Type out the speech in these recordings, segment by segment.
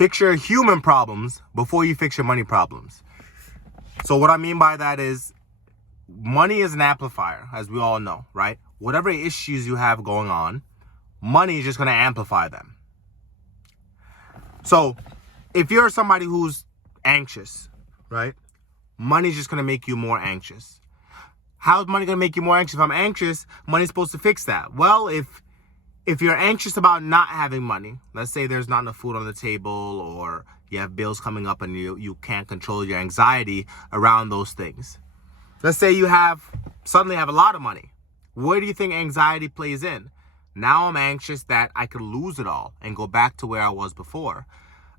Fix your human problems before you fix your money problems. So what I mean by that is money is an amplifier, as we all know, right? Whatever issues you have going on, money is just going to amplify them. So if you're somebody who's anxious, right? Money's just going to make you more anxious. How's money going to make you more anxious? If I'm anxious, money's supposed to fix that. Well, if you're anxious about not having money, let's say there's not enough food on the table, or you have bills coming up and you can't control your anxiety around those things. Let's say you suddenly have a lot of money. Where do you think anxiety plays in? Now I'm anxious that I could lose it all and go back to where I was before.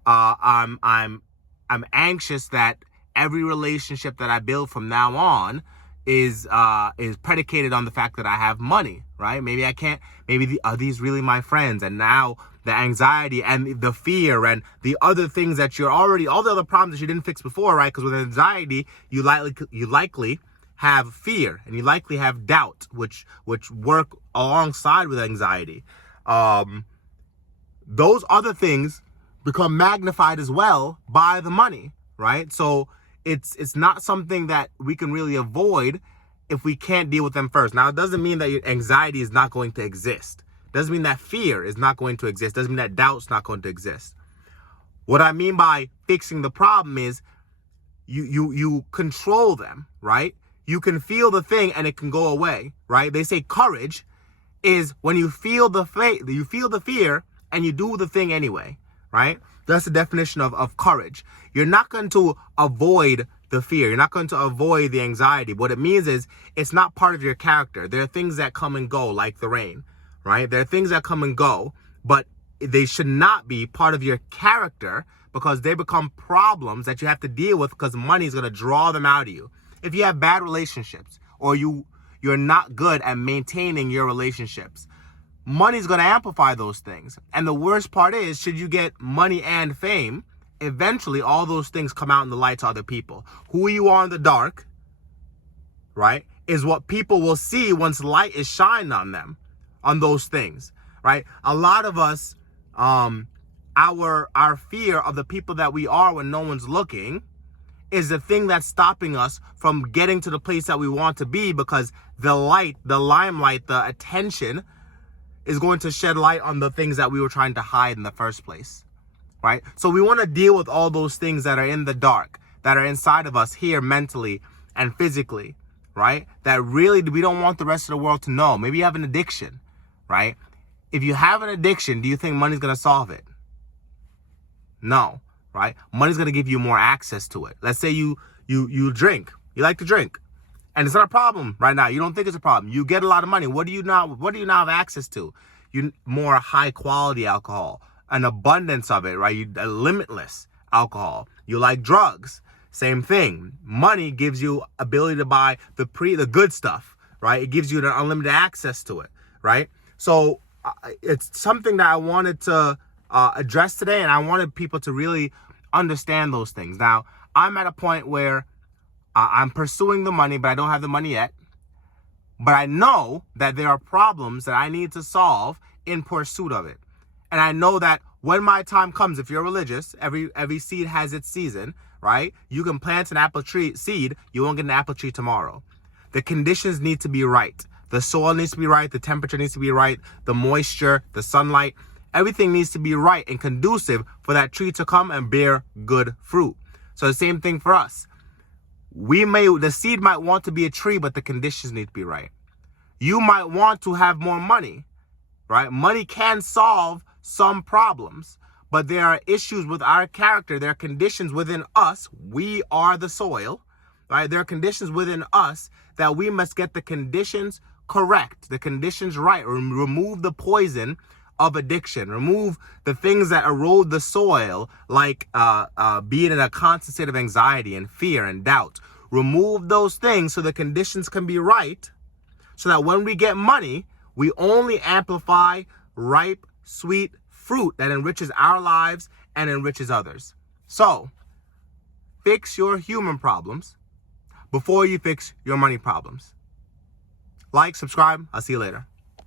I'm anxious that every relationship that I build from now on is predicated on the fact that I have money, right? Maybe are these really my friends? And now the anxiety and the fear and the other things that all the other problems that you didn't fix before, right? Because with anxiety, you likely have fear and you likely have doubt, which work alongside with anxiety. Those other things become magnified as well by the money, right? So it's not something that we can really avoid if we can't deal with them first. Now, it doesn't mean that your anxiety is not going to exist. It doesn't mean that fear is not going to exist. It doesn't mean that doubt's not going to exist. What I mean by fixing the problem is you control them, right? You can feel the thing and it can go away, right? They say courage is when you feel the fear and you do the thing anyway, right? That's the definition of courage. You're not going to avoid the fear. You're not going to avoid the anxiety. What it means is it's not part of your character. There are things that come and go, like the rain, right? There are things that come and go, but they should not be part of your character because they become problems that you have to deal with because money is going to draw them out of you. If you have bad relationships or you're not good at maintaining your relationships, money's going to amplify those things. And the worst part is, should you get money and fame, eventually all those things come out in the light to other people. Who you are in the dark, right, is what people will see once light is shined on them, on those things, right? A lot of us, our fear of the people that we are when no one's looking is the thing that's stopping us from getting to the place that we want to be, because the light, the limelight, the attention is going to shed light on the things that we were trying to hide in the first place, right? So we want to deal with all those things that are in the dark, that are inside of us here mentally and physically, right? That really we don't want the rest of the world to know. Maybe you have an addiction, right? If you have an addiction, do you think money's going to solve it? No, right? Money's going to give you more access to it. Let's say you drink. You like to drink. And it's not a problem right now. You don't think it's a problem. You get a lot of money. What do you now have access to? More high quality alcohol, an abundance of it, right? Limitless alcohol. You like drugs. Same thing. Money gives you ability to buy the good stuff, right? It gives you the unlimited access to it, right? So it's something that I wanted to address today, and I wanted people to really understand those things. Now, I'm at a point where I'm pursuing the money, but I don't have the money yet. But I know that there are problems that I need to solve in pursuit of it. And I know that when my time comes, if you're religious, every seed has its season, right? You can plant an apple tree seed, you won't get an apple tree tomorrow. The conditions need to be right. The soil needs to be right. The temperature needs to be right. The moisture, the sunlight, everything needs to be right and conducive for that tree to come and bear good fruit. So the same thing for us. The seed might want to be a tree, but the conditions need to be right. You might want to have more money, right? Money can solve some problems, but there are issues with our character. There are conditions within us. We are the soil, right? There are conditions within us that we must get the conditions correct, the conditions right, remove the poison of addiction, remove the things that erode the soil, like being in a constant state of anxiety and fear and doubt. Remove those things so the conditions can be right, so that when we get money, we only amplify ripe, sweet fruit that enriches our lives and enriches others. So, fix your human problems before you fix your money problems. Like, subscribe. I'll see you later.